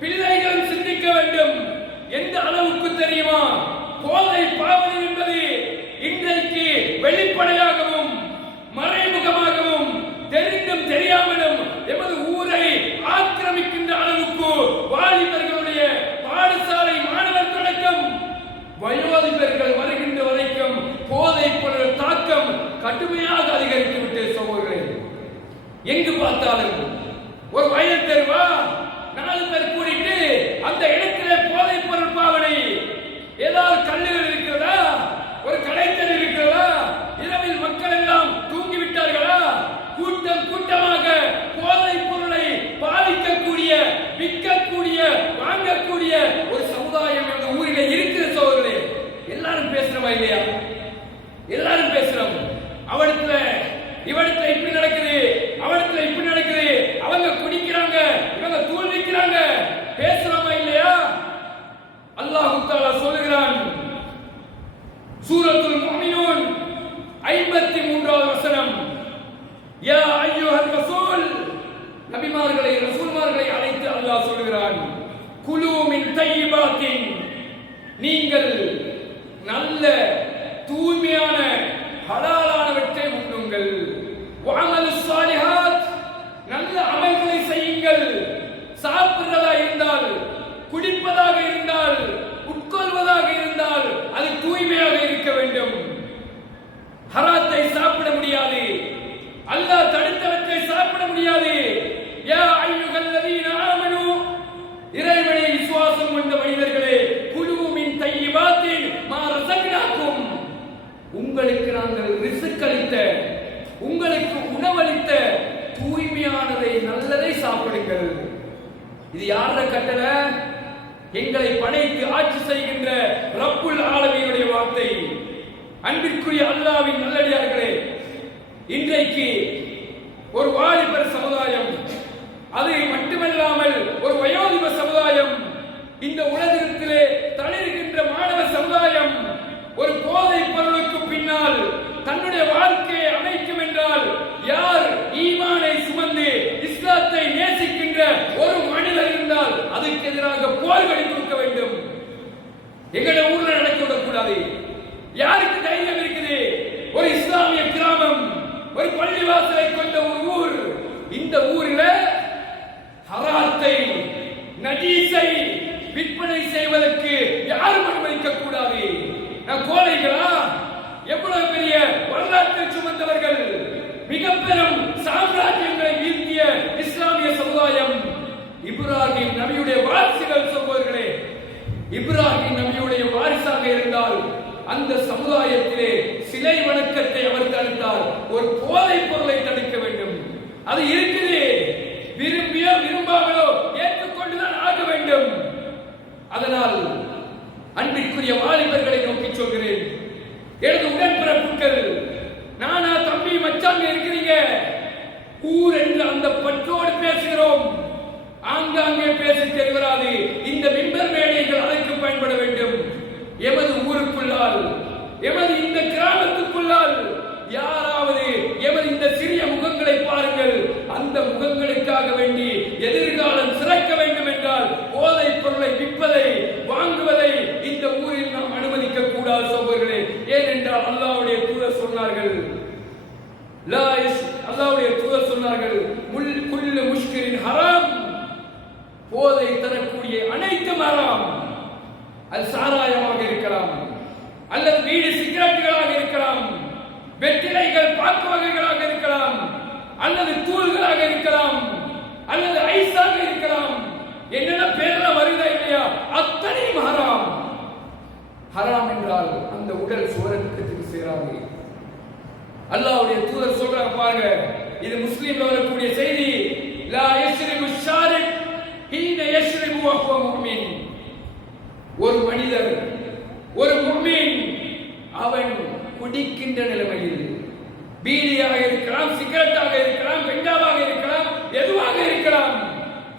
பிள்ளைகள் சிந்திக்க வேண்டும். எந்த அளவுக்கு தெரியுமா? போதை பாவனை என்பது இன்றைக்கு வெளிப்படையாகவும் மறைமுகமாகவும் தெரிந்தும் தெரியாமலும் எமது ஊரை ஆக்கிரமிக்கின்ற அளவுக்கு வாலிபர்களுடைய பாடசாலை மாணவர் தொடக்கம் வயோதிபர்கள் வருகின்ற வரைக்கும் போதை பொருள் தாக்கம் கடுமையாக அதிகரித்து விட்டு சகோதரர்களே, எங்கு பார்த்தாலும் ஒரு வயது தெருவா 4 பேர் கூடிட்டு அந்த இடத்திலே போதை பொருள் பாவனை. ஏதாவது கல்லுகள் இருக்கிறதா? ஒரு கடைத்தல் இருக்கிறதா? இரவில் மக்கள் எல்லாம் தூங்கிவிட்டார்களா? கூட்டம் கூட்டமாக போதை பொருளை பாதிக்கக்கூடிய, விற்கக்கூடிய, வாங்கக்கூடிய ஒரு சமுதாயம் என்ற ஊரிலே இருக்கிற சோழர்களே. எல்லாரும் பேசுறோமா இல்லையா? எல்லாரும் பேசுறோம். அவடத்துல இவடத்துல இப்படி நடக்குது, அவடத்துல இப்படி நடக்குது, அவங்க குடிக்கிறாங்க, இவங்க தூள் விற்கிறாங்க. பேசுறோமா இல்லையா? அல்லாஹ் தஆலா சொல்லுகிறான் சூரத்துல் முஃமினூன் 53வது வசனம், யா அய்யுஹர் ரசூல், நபிமார்களை ரசூல்மார்களை அழைத்து அல்லாஹ் சொல்லுகிறான், குலூ மின் தய்யிபாத்தின், நீங்கள் நல்ல தூய்மையான ஹலாலானவற்றை உண்ணுங்கள், வஅமலுஸ் ஸாலிஹாத், நல்ல அமல்களை செய்யுங்கள். சாப்பிடுறதா இருந்தால், குடிப்பதாக இருந்தால், உட்கொள்வதாக இருந்தால் அது தூய்மையாக இருக்க வேண்டும். ஹராத்தை சாப்பிட முடியாது, அல்லாஹ் தடுத்தவற்றை சாப்பிட முடியாது. யா அய்யுஹல்லதீன ஆமனூ, இறைவனை விசுவாசம் கொண்ட மனிதர்களே, குலூ மின் தய்யிபாத்தின் மா ரஸக்னாக்கும், உங்களுக்கு நாங்கள் ரிஸ்க் அளித்த, உங்களுக்கு உணவளித்த தூய்மையானதை நல்லதை சாப்பிடுங்கள். இது யார கட்டளை? எங்களை படைத்து ஆட்சி செய்கின்ற ரப்புல் ஆலமீனுடைய வார்த்தை. அன்பிற்குரிய அல்லாஹ்வின் நல்லடியார்களே, இன்றைக்கு ஒரு வாலிபர் சமுதாயம், அது மட்டுமல்லாமல் ஒரு வயோதிப சமுதாயம், இந்த உலகத்திலே தளிர்கின்ற மாணவ சமுதாயம் ஒரு போதை பொருளுக்கு பின்னால் தன்னுடைய வாழ்க்கையை அமைக்கும் என்றால், யார் ஈமானை சுமந்து இஸ்லாத்தை நேசிக்கின்ற ஒரு மனிதர் இருந்தால் அதுக்கு எதிராக போர்களை கொடுக்க வேண்டும். எங்களுடைய ஊர்ல நடக்க கூடாது. யாருக்கு தைரியம் இருக்குது? ஒரு இஸ்லாமிய கிராமம், ஒரு பள்ளிவாசலை கொண்ட ஒரு ஊர், இந்த ஊரில் ஹராத்தை, நஜீஸை விற்பனை செய்வதற்கு யாரும் அனுமதிக்க கூடாது. கோழைகளா? எவ்வளவு பெரிய வரலாற்றை சுமந்தவர்கள், மிக பெரும் சாம்ராஜ்யங்களை வீழ்த்திய இஸ்லாமிய சமுதாயம். இப்ராஹிம் நபியுடைய வாரிசுகள் சகோதரர்களே, இப்ராஹிம் நபியுடைய வாரிசாக இருந்தால் அந்த சமுதாயத்திலே சிலை வணக்கத்தை அவர் தடுத்தார். ஒரு போதை பொருளை தடுக்க வேண்டும். அது இருக்குது, விரும்பியோ விரும்பாமலோ ஏற்றுக்கொண்டுதான் ஆக வேண்டும். அதனால் அன்பிற்குரிய வாலிபர்களை நோக்கி சொல்கிறேன், எனது உடன்பிறப்புகள், நானா தம்பி மச்சாங்க இருக்கிறீங்க, ஊர் என்று அந்த பற்றோடு பேசுகிறோம். ஆங்காங்கே பேச தெரிவராது. இந்த மிம்பர் மேடைகள் அதற்கு பயன்பட வேண்டும். எமது ஊருக்குள்ளால், எமது இந்த கிராமத்துக்குள்ளால் யாராவது எமது இந்த சிறிய முகங்களை பாருங்கள், அந்த முகங்களுக்காக வேண்டி எதிர்காலம் சிறக்க வேண்டும் என்றால் போதை பொருளை விற்பதை, வாங்குவதை இந்த ஊரில் நாம் அனுமதிக்க கூடாது சகோதரர்களே. ஏனென்றால் அல்லாஹ்வுடைய தூதர் சொன்னார்கள், அல்லாஹ்வுடைய தூதர் சொன்னார்கள், குல்லு முஷ்கிரின் ஹராம், போதை தரக்கூடிய அனைத்தும் ஹராம். அது சாராயமாக இருக்கலாம், அல்லது வீடு சிகரெட்டுகளாக இருக்கலாம், வெற்றிலைகள் பாக்கு வகைகளாக இருக்கலாம், அல்லது தூள்களாக இருக்கலாம், அல்லது ஐஸாக இருக்கலாம். என்னென்ன பேர்ல வருதா இல்லையா, அத்தனையும் ஹராம். ஹராம் என்றால் அந்த உடல் சுவரத்துக்கு சேராது. அல்லாஹ்வுடைய தூதர் சொல்றாங்க பாருங்க, இது முஸ்லிம்ல வரக்கூடிய செய்தி, லா யஷ்ரிபு ஷாரிப் ஹீன யஷ்ரிபு வஹுவ முஃமின். ஒரு மனிதர், ஒரு முஃமின், அவன் குடிக்கின்ற நிலைமையில், பீடியாக இருக்கலாம், சிகரெட்டாக இருக்கலாம், பெண்டாவாக இருக்கலாம், எதுவாக இருக்கலாம்,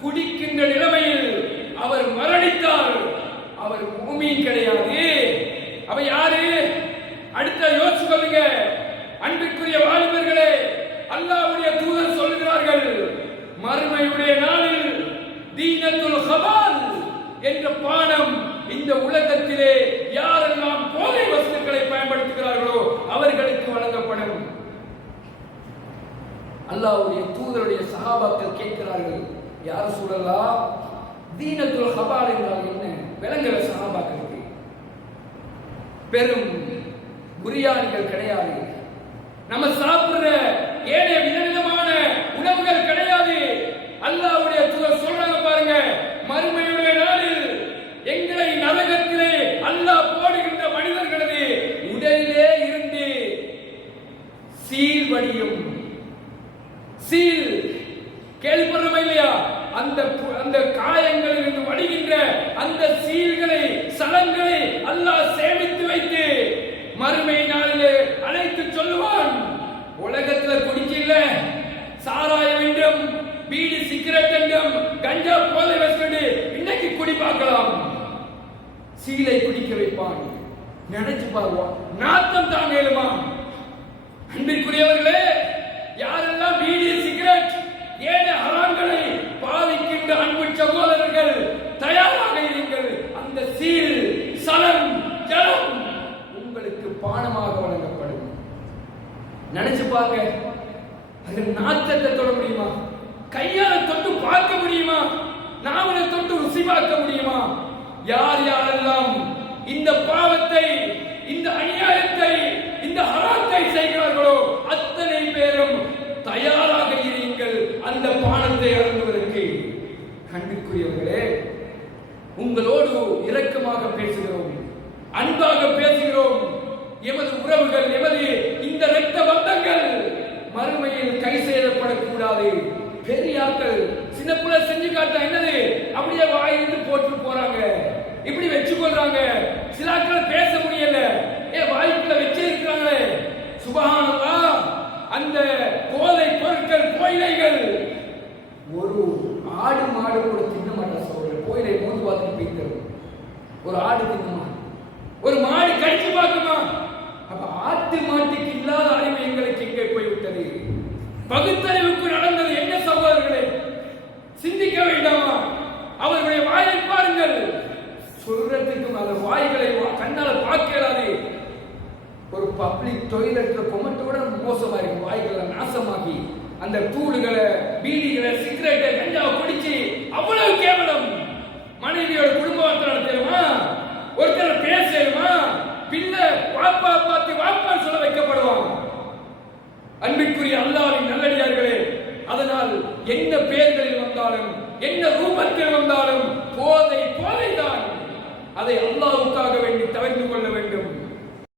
குடிக்கின்ற நிலைமையில் அவர் மரணித்தால் அவர் முஃமின் கிடையாது. அவ யாரு? அடுத்த யோசிச்சு கொள்ளுங்க அன்பிற்குரிய வாலிபர்களே. அல்லாஹ்வுடைய தூதர் சொல்கிறார்கள், மறுமையுடைய நாளில் தீனத்துல் ஹபால், என்ற பானம் இந்த உலகத்திலே யாரெல்லாம் போதை வஸ்துக்களை பயன்படுத்துகிறார்களோ அவர்களுக்கு வழங்கப்படும். அல்லாஹ்வுடைய தூதருடைய சஹாபாக்கள் கேட்கிறார்கள், யா ரசூலல்லாஹ், தீனத்துல் ஹபால் என்றால் என்ன? விளங்கல சஹாபாக்களுக்கு. பெரும் புரியாணிகள் கிடையாது, நம்ம சாப்பிடுற ஏழை விதவிதமான உணவுகள் கிடையாது. அல்லாஹ்வுடைய தூதர் சொல்றாங்க பாருங்க, மறுமையுடைய நாளில் எங்களை நரகத்திலே அல்லாஹ் போடுகின்ற மனிதர்களது உடலிலே இருந்து சீல் வடியும். சீல் கேள்விப்படுறோமா இல்லையா? அந்த காயங்களில் இருந்து வடிகின்ற அந்த சீல்களை, சலங்களை அல்லாஹ் சேமித்து வைத்து மறுமை நாளிலே அழைத்து சொல்லுவான், உலகத்துல குடிக்கல சாராயம் என்றும் பீடி சிகரெட் என்றும் கஞ்சா போதை வச்சுட்டு இன்னைக்கு குடி பார்க்கலாம். சீலை குடிக்க வைப்பான். நினைச்சு பாருவான், நாத்தம் தாங்க இயலுமா? அன்பிற்குரியவர்களே, யாரெல்லாம் பீடி சிகரெட் ஏழை ஹராம்களை பாதிக்கின்ற அன்பு சகோதரர்கள் தயாராக இருங்கள். அந்த சீல், சலம், ஜலம் உங்களுக்கு பானமாக வழங்கப்படும். நினைச்சு பாருங்க, அது நாத்தத்தை தொட முடியுமா? கையால தொட்டு பார்க்க முடியுமா? நாவல தொட்டு ருசி பார்க்க முடியுமா? யார் யாரெல்லாம் இந்த பாவத்தை, இந்த அநியாயத்தை, இந்த ஹராத்தை செய்கிறார்களோ அத்தனை பேரும் தயாராக இருங்கள் அந்த பானத்தை அருந்துவதற்கு. அன்பிற்குரியவர்களே, உங்களோடு இரக்கமாக பேசுகிறோம், அன்பாக பேசுகிறோம். எமது உறவுகள், எமது இந்த இரத்த பந்தங்கள் மறுமையில் கை செய்யப்படக்கூடாது. பெரியாக்கள் சின்ன பிள்ளை செஞ்சு காட்டா என்னது, அப்படியே வாயிலிருந்து போட்டு போறாங்க, இப்படி வச்சு கொள்றாங்க. சிலாக்கள் பேச முடியல, வாய்க்குள்ள வச்சே இருக்கிறாங்களே. சுபஹானல்லாஹ், அந்த போதை பொருட்கள், கோயிலைகள் ஒரு ஆடு மாடு கூட தின்ன மாட்டா சோழர். கோயிலை மூந்து பார்த்து போய்த்தரும். ஒரு ஆடு தின்னுமா? ஒரு மாடு கடிச்சு பார்க்குமா? அப்ப ஆட்டு மாட்டுக்கு இல்லாத அறிவு எங்களுக்கு எங்கே போய்விட்டது? பகுத்தறிவுக்கு நடந்தது என்ன சகோதரர்களே? சிந்திக்க வேண்டாமா? அவர்களுடைய வாயை பாருங்கள். சொல்றதுக்கும் அந்த வாய்களை கண்ணால பார்க்கலாது. ஒரு பப்ளிக் டாய்லெட்ல கொமட்டோட மோசமா இருக்கு. வாய்களை நாசமாகி அந்த தூளுகளை, பீடிகளை, சிகரெட்டை, கஞ்சாவை குடிச்சு அவ்வளவு கேவலம். மனைவியோட குடும்பத்தை நடத்தணுமா? ஒருத்தர் பேசணுமா? பிள்ளை வாப்பா பார்த்து வாப்பா சொல்ல வைக்கப்படுவான். அன்பிற்குரிய அல்லாஹ்வின் நல்லடியார்களே, அதனால் என்ன பெயர்களில் வந்தாலும், என்ன ரூபத்தில் வந்தாலும் போதை போதைதான். அதை அல்லாஹ்வுக்காக வேண்டி தவிர்த்து